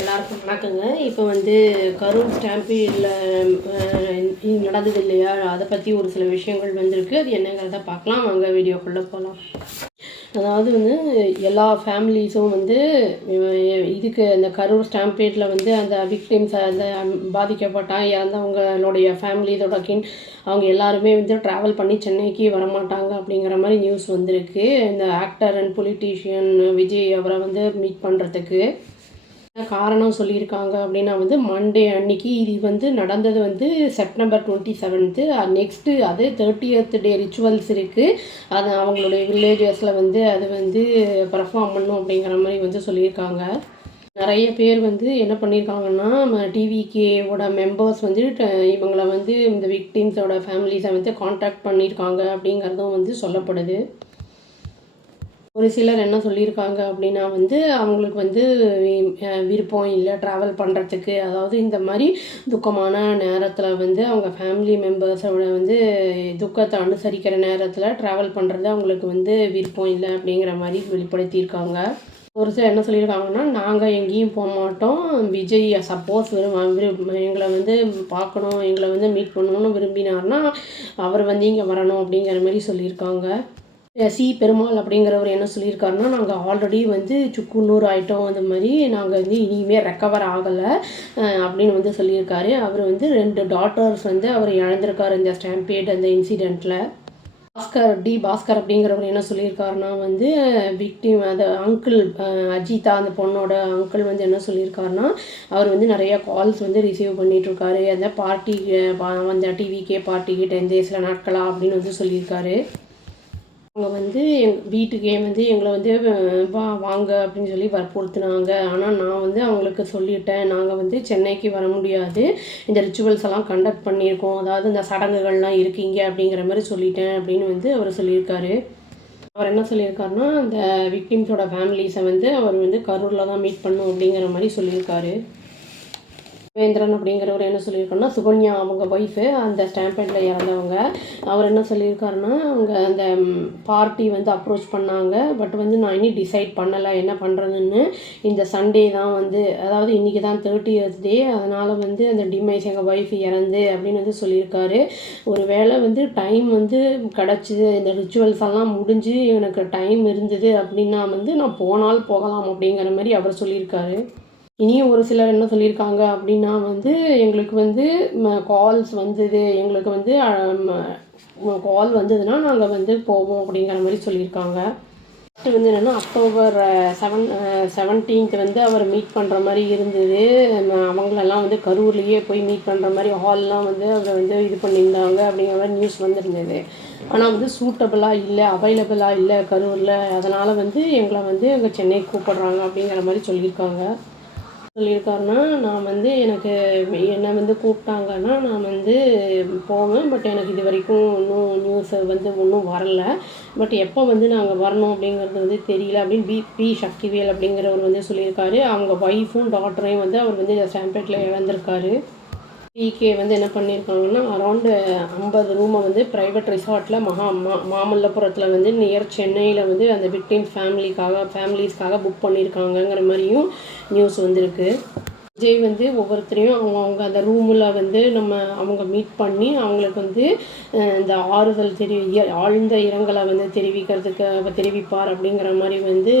எல்லாருக்கும் வணக்கங்க. இப்போ வந்து கரூர் ஸ்டாம்பீடில் நடந்தது இல்லையா, அதை பற்றி ஒரு சில விஷயங்கள் வந்திருக்கு. அது என்னங்கிறத பார்க்கலாம். வாங்க வீடியோக்குள்ளே போகலாம். அதாவது வந்து எல்லா ஃபேமிலிஸும் வந்து இதுக்கு அந்த கரூர் ஸ்டாம்பீடில் வந்து அந்த விக்டிம்ஸ், அந்த இறந்தவங்களுடைய ஃபேமிலி இதோட அவங்க எல்லாருமே வந்து ட்ராவல் பண்ணி சென்னைக்கு வரமாட்டாங்க அப்படிங்கிற மாதிரி நியூஸ் வந்திருக்கு. இந்த ஆக்டர் அண்ட் பொலிட்டீஷியன் விஜய் அவரை வந்து மீட் பண்ணுறதுக்கு காரணம் சொல்லியிருக்காங்க அப்படின்னா வந்து மண்டே அன்னைக்கு இது வந்து நடந்தது வந்து செப்டம்பர் 27. நெக்ஸ்ட்டு அது 30th டே ரிச்சுவல்ஸ் இருக்குது. அது அவங்களுடைய வில்லேஜஸில் வந்து அது வந்து பர்ஃபார்ம் பண்ணும் அப்படிங்கிற மாதிரி வந்து சொல்லியிருக்காங்க. நிறைய பேர் வந்து என்ன பண்ணியிருக்காங்கன்னா, டிவிகேவோட மெம்பர்ஸ் வந்து இவங்களை வந்து இந்த விக்டிம்ஸோட ஃபேமிலிஸை வந்து காண்டாக்ட் பண்ணியிருக்காங்க அப்படிங்கிறதும் வந்து சொல்லப்படுது. ஒரு சிலர் என்ன சொல்லியிருக்காங்க அப்படின்னா வந்து அவங்களுக்கு வந்து விருப்பம் இல்லை ட்ராவல் பண்ணுறதுக்கு. அதாவது இந்த மாதிரி துக்கமான நேரத்தில் வந்து அவங்க ஃபேமிலி மெம்பர்ஸோட வந்து துக்கத்தை அனுசரிக்கிற நேரத்தில் ட்ராவல் பண்ணுறது அவங்களுக்கு வந்து விருப்பம் இல்லை அப்படிங்கிற மாதிரி வெளிப்படுத்தியிருக்காங்க. ஒரு சிலர் என்ன சொல்லியிருக்காங்கன்னா, நாங்கள் எங்கேயும் போக மாட்டோம். விஜய் சப்போஸ் எங்களை வந்து பார்க்கணும், எங்களை வந்து மீட் பண்ணணும்னு விரும்பினார்னா அவர் வந்து இங்கே வரணும் அப்படிங்கிற மாதிரி சொல்லியிருக்காங்க. பெருமாள் அப்படிங்கிறவர் என்ன சொல்லியிருக்காருன்னா, நாங்கள் ஆல்ரெடி வந்து சுக்குநூறு ஆகிட்டோம். அந்த மாதிரி நாங்கள் வந்து இனிமேல் ரெக்கவர் ஆகலை அப்படின்னு வந்து சொல்லியிருக்காரு. அவர் வந்து 2 டாட்டர்ஸ் வந்து அவர் இழந்திருக்காரு இந்த ஸ்டாம்பேட் அந்த இன்சிடெண்ட்டில். பாஸ்கர் அப்படிங்கிறவர் என்ன சொல்லியிருக்காருன்னா வந்து விக்டிம் அந்த அங்கிள் அஜிதா அந்த பொண்ணோட அங்கிள் வந்து என்ன சொல்லியிருக்காருன்னா, அவர் வந்து நிறைய கால்ஸ் வந்து ரிசீவ் பண்ணிகிட்ருக்காரு. அந்த பார்ட்டிக்கு அந்த டிவிக்கே பார்ட்டிக்கு 10 days நாட்களா அப்படின்னு வந்து சொல்லியிருக்காரு. அவங்க வந்து வீட்டுக்கே வந்து எங்களை வந்து வாங்க அப்படின்னு சொல்லி வற்புறுத்துனாங்க. ஆனால் நான் வந்து அவங்களுக்கு சொல்லிட்டேன், நாங்கள் வந்து சென்னைக்கு வர முடியாது, இந்த ரிச்சுவல்ஸ் எல்லாம் கண்டக்ட் பண்ணியிருக்கோம், அதாவது இந்த சடங்குகள்லாம் இருக்கீங்க அப்படிங்கிற மாதிரி சொல்லிட்டேன் அப்படின்னு வந்து அவர் சொல்லியிருக்காரு. அவர் என்ன சொல்லியிருக்காருன்னா, அந்த விக்டிம்ஸோட ஃபேமிலிஸை வந்து அவர் வந்து கரூரில் தான் மீட் பண்ணும் அப்படிங்கிற மாதிரி சொல்லியிருக்காரு. வேந்திரன் அப்படிங்கிறவர் என்ன சொல்லியிருக்காருன்னா, சுகன்யா அவங்க ஒய்ஃபு அந்த ஸ்டாம்பேடில் இறந்தவங்க. அவர் என்ன சொல்லியிருக்காருன்னா, அவங்க அந்த பார்ட்டி வந்து அப்ரோச் பண்ணாங்க. பட் வந்து நான் இன்னும் டிசைட் பண்ணலை என்ன பண்ணுறதுன்னு. இந்த சண்டே தான் வந்து, அதாவது இன்றைக்கி தான் 30th டே, அதனால் வந்து அந்த டிமைஸ் எங்கள் ஒய்ஃப் இறந்து அப்படின்னு வந்து சொல்லியிருக்காரு. ஒரு வேளை வந்து டைம் வந்து கிடச்சிது, இந்த ரிச்சுவல்ஸ் எல்லாம் முடிஞ்சு எனக்கு டைம் இருந்தது அப்படின்னா வந்து நான் போனால் போகலாம் அப்படிங்கிற மாதிரி அவர் சொல்லியிருக்காரு. இனியும் ஒரு சிலர் என்ன சொல்லியிருக்காங்க அப்படின்னா வந்து, எங்களுக்கு வந்து கால்ஸ் வந்தது, எங்களுக்கு வந்து கால் வந்ததுன்னா நாங்கள் வந்து போவோம் அப்படிங்கிற மாதிரி சொல்லியிருக்காங்க. ஃபஸ்ட்டு வந்து என்னென்னா அக்டோபர் 17th வந்து அவர் மீட் பண்ணுற மாதிரி இருந்தது. அவங்களெல்லாம் வந்து கரூர்லேயே போய் மீட் பண்ணுற மாதிரி ஹால்லாம் வந்து அவரை வந்து இது பண்ணியிருந்தாங்க அப்படிங்கிற மாதிரி நியூஸ் வந்துருந்தது. ஆனால் வந்து சூட்டபுளாக இல்லை, அவைலபிளாக இல்லை கரூரில், அதனால் வந்து எங்களை வந்து எங்கள் சென்னைக்கு கூப்பிட்றாங்க அப்படிங்கிற மாதிரி சொல்லியிருக்காருன்னா, நான் வந்து எனக்கு என்னை வந்து கூப்பிட்டாங்கன்னா நான் வந்து போவேன். பட் எனக்கு இது வரைக்கும் இன்னும் நியூஸ் வந்து ஒன்றும் வரல. பட் எப்போ வந்து நாங்கள் வரணும் அப்படிங்கிறது வந்து தெரியல அப்படின்னு பி சக்திவேல் அப்படிங்கிறவர் வந்து சொல்லியிருக்காரு. அவங்க ஒய்ஃபும் டாட்டரையும் வந்து அவர் வந்து இந்த ஸ்டாம்பேட்டில் இழந்திருக்காரு. பிகே வந்து என்ன பண்ணியிருக்காங்கன்னா, அரௌண்டு 50 ரூமை வந்து ப்ரைவேட் ரிசார்ட்டில் மாமல்லபுரத்தில் வந்து நியர் சென்னையில் வந்து அந்த விக்டிம் ஃபேமிலிஸ்க்காக புக் பண்ணியிருக்காங்கங்கிற மாதிரியும் நியூஸ் வந்திருக்கு. விஜய் வந்து ஒவ்வொருத்தரையும் அவங்க அந்த ரூமில் வந்து அவங்க மீட் பண்ணி அவங்களுக்கு வந்து இந்த ஆறுதல் ஆழ்ந்த இரங்கலை வந்து தெரிவிப்பார் அப்படிங்கிற மாதிரி வந்து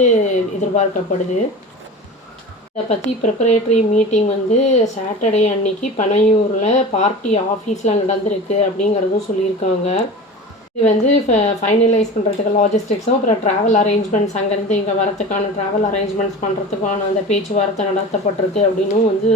எதிர்பார்க்கப்படுது. இதை பற்றி ப்ரிப்பரேட்டரி மீட்டிங் வந்து சாட்டர்டே அன்னைக்கு பனையூரில் பார்ட்டி ஆஃபீஸில் நடந்திருக்கு அப்படிங்கிறதும் சொல்லியிருக்காங்க. இது வந்து ஃபைனலைஸ் பண்ணுறதுக்கு லாஜிஸ்டிக்ஸும் அப்புறம் ட்ராவல் அரேஞ்ச்மெண்ட்ஸ் அங்கேருந்து இங்கே வரத்துக்கான ட்ராவல் அரேஞ்ச்மெண்ட்ஸ் பண்ணுறதுக்கான அந்த பேச்சுவார்த்தை நடத்தப்பட்டிருக்கு அப்படின்னும் வந்து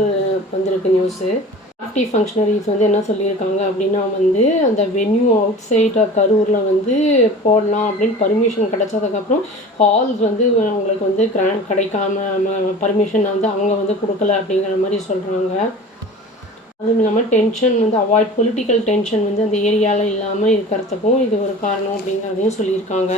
வந்திருக்கு நியூஸு. பார்ட்டி ஃபங்க்ஷனரிஸ் வந்து என்ன சொல்லியிருக்காங்க அப்படின்னா வந்து அந்த வென்யூ அவுட் சைட் கரூரில் வந்து போடலாம் அப்படின்னு பர்மிஷன் கிடச்சதுக்கப்புறம் ஹால்ஸ் வந்து அவங்களுக்கு வந்து கிடைக்காம பர்மிஷன் வந்து அவங்க வந்து கொடுக்கல அப்படிங்கிற மாதிரி சொல்கிறாங்க. அதுவும் இல்லாமல் டென்ஷன் வந்து பொலிட்டிக்கல் டென்ஷன் வந்து அந்த ஏரியாவில் இல்லாமல் இருக்கிறதுக்கும் இது ஒரு காரணம் அப்படிங்கிறதையும் சொல்லியிருக்காங்க.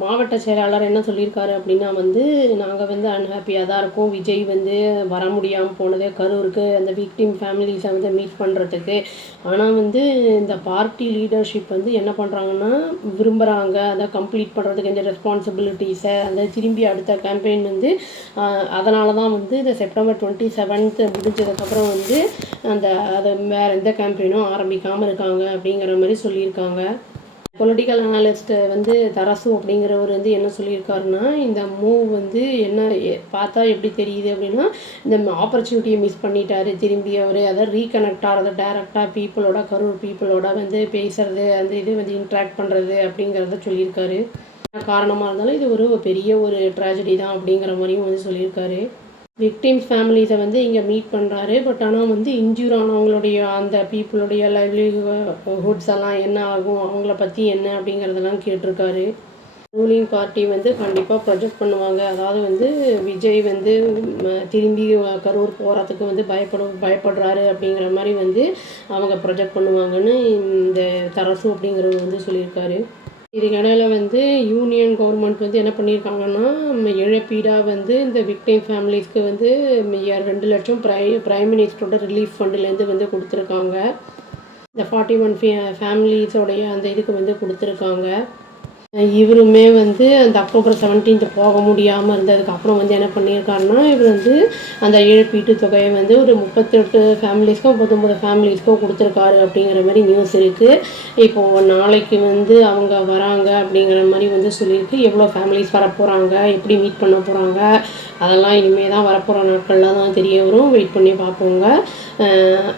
மாவட்ட செயலாளர் என்ன சொல்லியிருக்காரு அப்படின்னா வந்து, நாங்கள் வந்து அன்ஹாப்பியாக தான் இருக்கோம். விஜய் வந்து வர முடியாமல் போனது கரூருக்கு அந்த விக்டிம் ஃபேமிலிஸை வந்து மீட் பண்ணுறதுக்கு. ஆனால் வந்து இந்த பார்ட்டி லீடர்ஷிப் வந்து என்ன பண்ணுறாங்கன்னா, விரும்புகிறாங்க அதை கம்ப்ளீட் பண்ணுறதுக்கு இந்த ரெஸ்பான்சிபிலிட்டிஸை அந்த திரும்பி அடுத்த கேம்பெயின் வந்து அதனால தான் வந்து இந்த செப்டம்பர் 27 முடிஞ்சதுக்கப்புறம் வந்து அதை வேறு எந்த கேம்பெயினும் ஆரம்பிக்காமல் இருக்காங்க அப்படிங்கிற மாதிரி சொல்லியிருக்காங்க. பொலிட்டிக்கல் அனாலிஸ்ட் வந்து தரசு அப்படிங்கிறவர் வந்து என்ன சொல்லியிருக்காருன்னா, இந்த மூவ் வந்து என்ன பார்த்தா எப்படி தெரியுது அப்படின்னா, இந்த ஆப்பர்ச்சுனிட்டியை மிஸ் பண்ணிட்டாரு திரும்பி அவர். அதாவது ரீகனெக்ட் ஆகிறது டேரெக்டாக பீப்புளோட கரூர் பீப்புளோட வந்து பேசுறது அந்த இது வந்து இன்ட்ராக்ட் பண்ணுறது அப்படிங்கிறத சொல்லியிருக்காரு. காரணமாக இருந்தாலும் இது ஒரு பெரிய ஒரு ட்ராஜடி தான் அப்படிங்கிற மாதிரியும் வந்து சொல்லியிருக்காரு. விக்டிம்ஸ் ஃபேமிலிஸை வந்து இங்கே மீட் பண்ணுறாரு. பட் ஆனால் வந்து இன்ஜூர் ஆனவங்களுடைய அந்த பீப்புளுடைய லைவ்லிஹுட்ஸ் எல்லாம் என்ன ஆகும், அவங்கள பற்றி என்ன அப்படிங்கிறதெல்லாம் கேட்டிருக்காரு. ரூலிங் பார்ட்டி வந்து கண்டிப்பாக ப்ரொஜெக்ட் பண்ணுவாங்க. அதாவது வந்து விஜய் வந்து திரும்பி கரூர் போகிறதுக்கு வந்து பயப்படுறாரு அப்படிங்கிற மாதிரி வந்து அவங்க ப்ரொஜெக்ட் பண்ணுவாங்கன்னு இந்த தரசு அப்படிங்கிறவர் வந்து சொல்லியிருக்காரு. இதுக்கிடையில் வந்து யூனியன் கவர்மெண்ட் வந்து என்ன பண்ணியிருக்காங்கன்னா, இழப்பீடாக வந்து இந்த விக்டிம் ஃபேமிலிஸ்க்கு வந்து 2 லட்சம் பிரைம் மினிஸ்டரோட ரிலீஃப் ஃபண்டுலேருந்து வந்து கொடுத்துருக்காங்க. இந்த 41 ஃபேமிலிஸோடைய அந்த இதுக்கு வந்து கொடுத்துருக்காங்க. இவருமே வந்து அந்த அக்டோபர் 17 போக முடியாமல் இருந்ததுக்கப்புறம் வந்து என்ன பண்ணியிருக்காருன்னா, இவர் வந்து அந்த இழப்பீட்டு தொகையை வந்து ஒரு 38 ஃபேமிலிஸ்க்கோ 39 ஃபேமிலிஸ்க்கோ கொடுத்துருக்காரு அப்படிங்கிற மாதிரி நியூஸ் இருக்குது. இப்போது நாளைக்கு வந்து அவங்க வராங்க அப்படிங்கிற மாதிரி வந்து சொல்லியிருக்கு. எவ்வளோ ஃபேமிலிஸ் வரப்போகிறாங்க, எப்படி மீட் பண்ண போகிறாங்க, அதெல்லாம் இனிமேல் தான் வரப்போகிற நாட்களில் தான் தெரிய வரும். வெயிட் பண்ணி பார்ப்போங்க.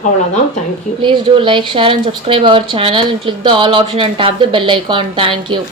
அவ்வளோதான். Thank you. Please do like, share and subscribe our channel and click the all option and tap the bell icon. Thank you.